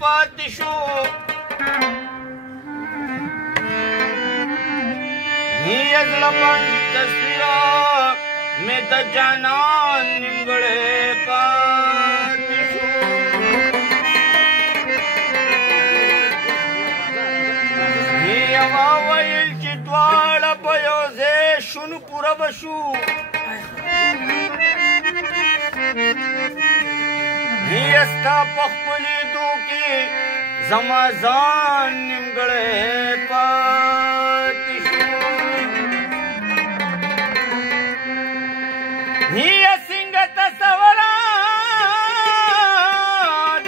پاتې شو هي زړه باندې تصویره مې د جانان نیمګړی پاتې شو یوه ویل چې دواړه په یو ځای شونو پوره به شو ستا په خپلېدو کې زما ځان نیمګړی پاتې شو څنګه تصوره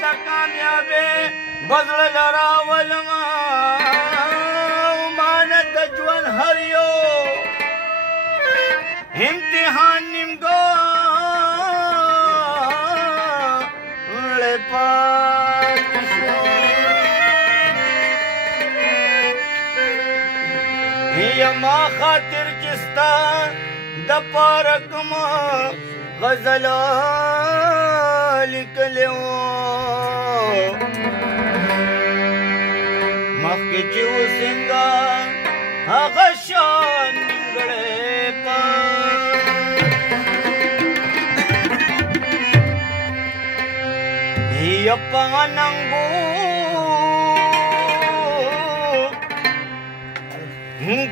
د کامیابۍ به زړه له راولمه مانه د ژوند هر یو امتحان نیمګړی پاتې شو یما خاطر چې ستا د پاره کومه غزله لیکلې وه مخکې چې وسنګه هغه شان نیمګړی په ننګو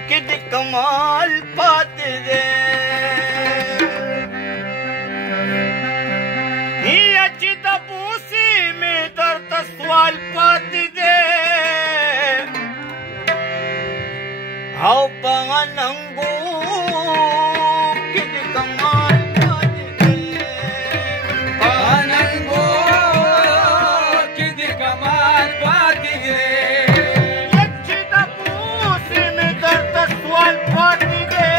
کې د کمال پاتې دی چې د بوسې مې درته سوال پاتې دی او په ننګو کې د کمال پاتې دی په ننګو کې د کمال پاتې دی چې د بوسې مې درته سوال پاتې دی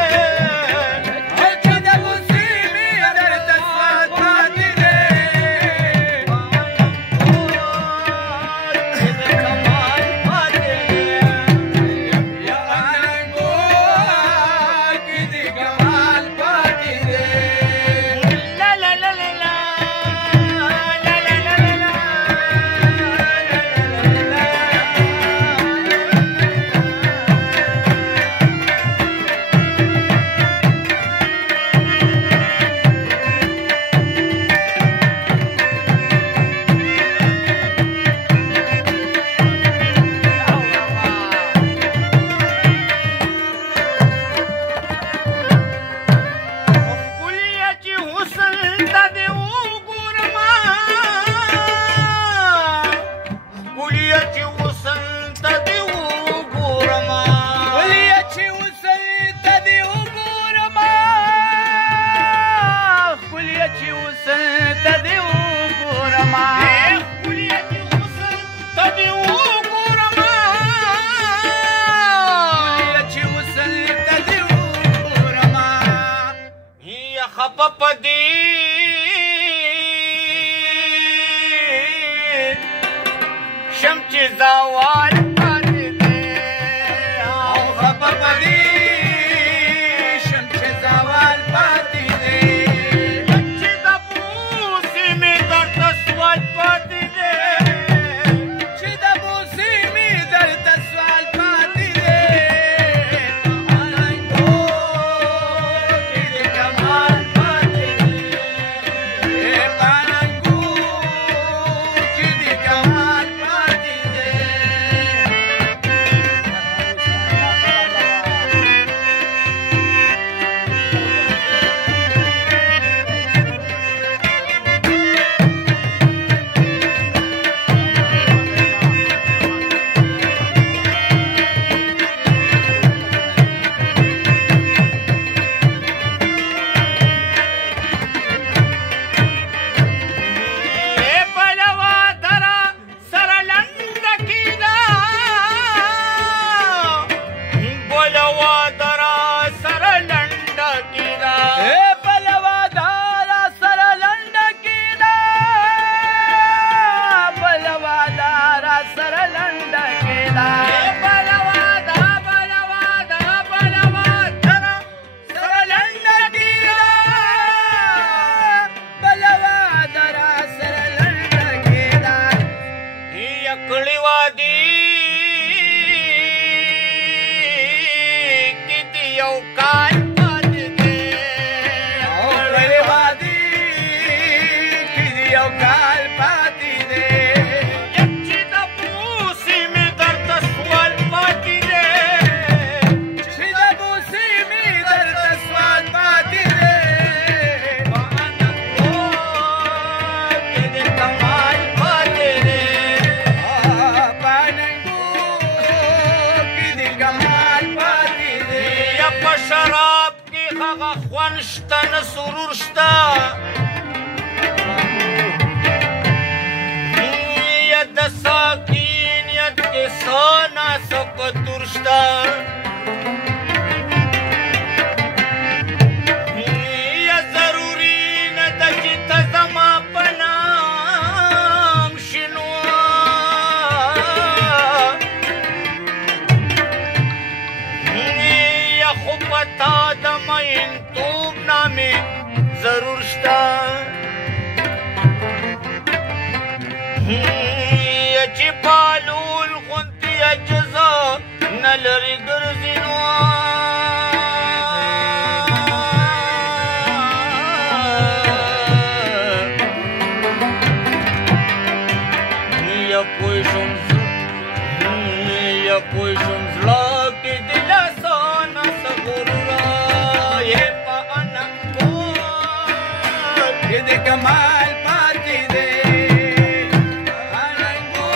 زوال پاتې دی او خفه په دې شم چې زوال پاتې دی چې د بوسې مې درته سوال پاتې دی چې د بوسې مې درته سوال پاتې دی آنګو کې د کمال پاتې دی آنګو کې د کمال یکړی وادي کې دی یو کال پاتې دی یکړی وادي کې دی یو کال پاتې دی چې د بوسې مې درته سوال پاتې دی چې د بوسې مې درته سوال پاتې دی شراب کی هغه خوند شته نه سرور شته یا د ساکین یا د کیسه ناسه کتور شته یا ضروري نه ده چې ته زما په نام شنوه خو پتا د مینتوب نامې ضرور شته چې پالول غوندې اجزا نه لري ګرځي نو یا پوه شم زړه کې د لاسانه کمال پاتې دی اننګو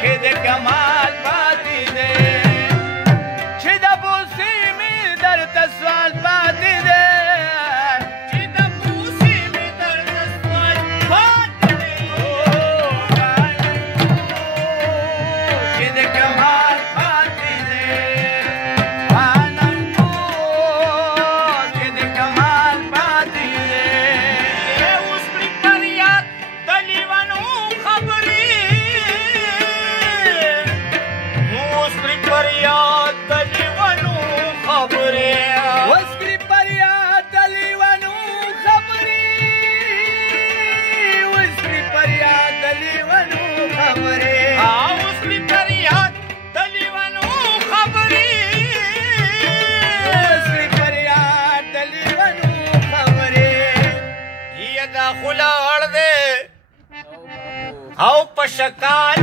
کې د کمال پاتې دی چې د بوسې مې درته سوال پاتې دی چې د بوسې مې درته سوال پاتې دی کې د کمال پاتې دی اننګو کې د کمال پاتې دی او په شکال